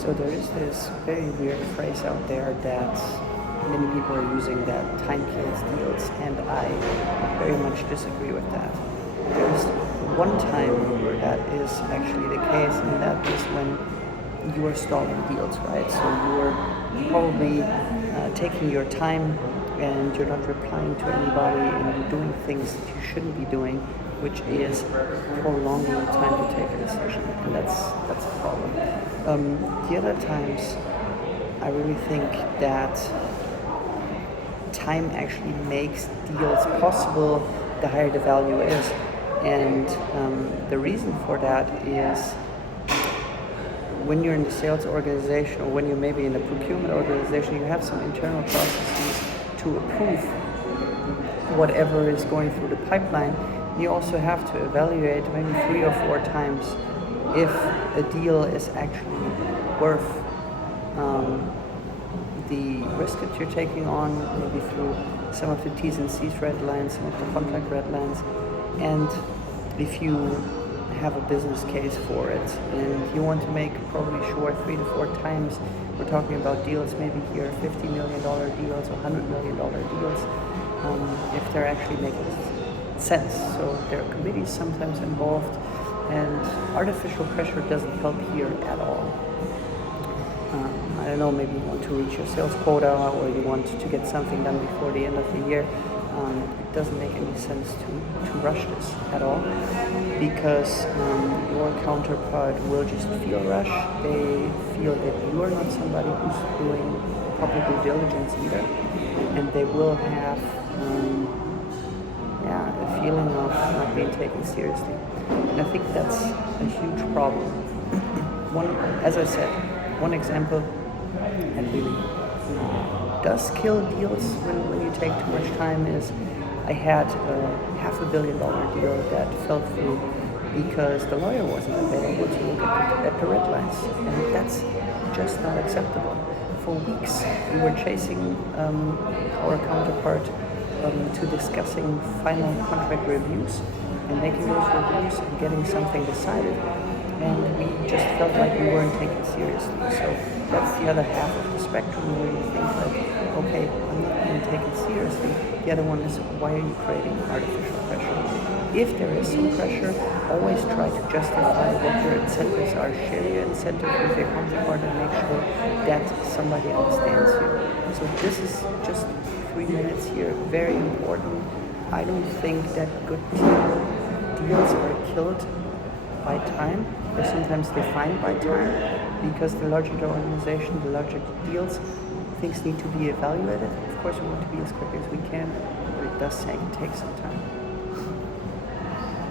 So there is this very weird phrase out there that many people are using, that time kills deals, and I very much disagree with that. There's one time where that is actually the case, and that is when you are stalling deals, right? So you're probably taking your time and you're not replying to anybody and you're doing things that you shouldn't be doing, which is prolonging the time to take a decision, and that's a problem. The other times, I really think that time actually makes deals possible the higher the value is, and the reason for that is when you're in the sales organization or when you're maybe in the procurement organization, you have some internal processes to approve whatever is going through the pipeline. You also have to evaluate maybe 3 or 4 times if a deal is actually worth the risk that you're taking on, maybe through some of the T's and C's red lines, some of the contract red lines, and if you have a business case for it and you want to make probably sure 3 to 4 times, we're talking about deals maybe here $50 million deals or $100 million deals, if they're actually making sense. So there are committees sometimes involved, and artificial pressure doesn't help here at all. I don't know, maybe you want to reach your sales quota or you want to get something done before the end of the year. It doesn't make any sense to rush this at all, because your counterpart will just feel rushed. They feel that you are not somebody who's doing proper due diligence either, and they will have a feeling of not being taken seriously. And I think that's a huge problem. As I said, one example that really does kill deals when you take too much time is I had a $500 million deal that fell through because the lawyer wasn't available to look at the red lines, and that's just not acceptable. For weeks we were chasing our counterpart to discussing final contract reviews and making those reviews and getting something decided, and we just felt like we weren't taken seriously. So that's the other half of the spectrum where you think like, okay, I'm not being taken seriously. The other one is, why are you creating artificial pressure? If there is some pressure, always try to justify what your incentives are. Share your incentive with your counterpart and make sure that somebody understands you. So this is just 3 minutes here, very important. I don't think that good deals are killed by time. They're sometimes defined by time, because the larger the organization, the larger the deals, things need to be evaluated. Of course, we want to be as quick as we can, but it does take some time.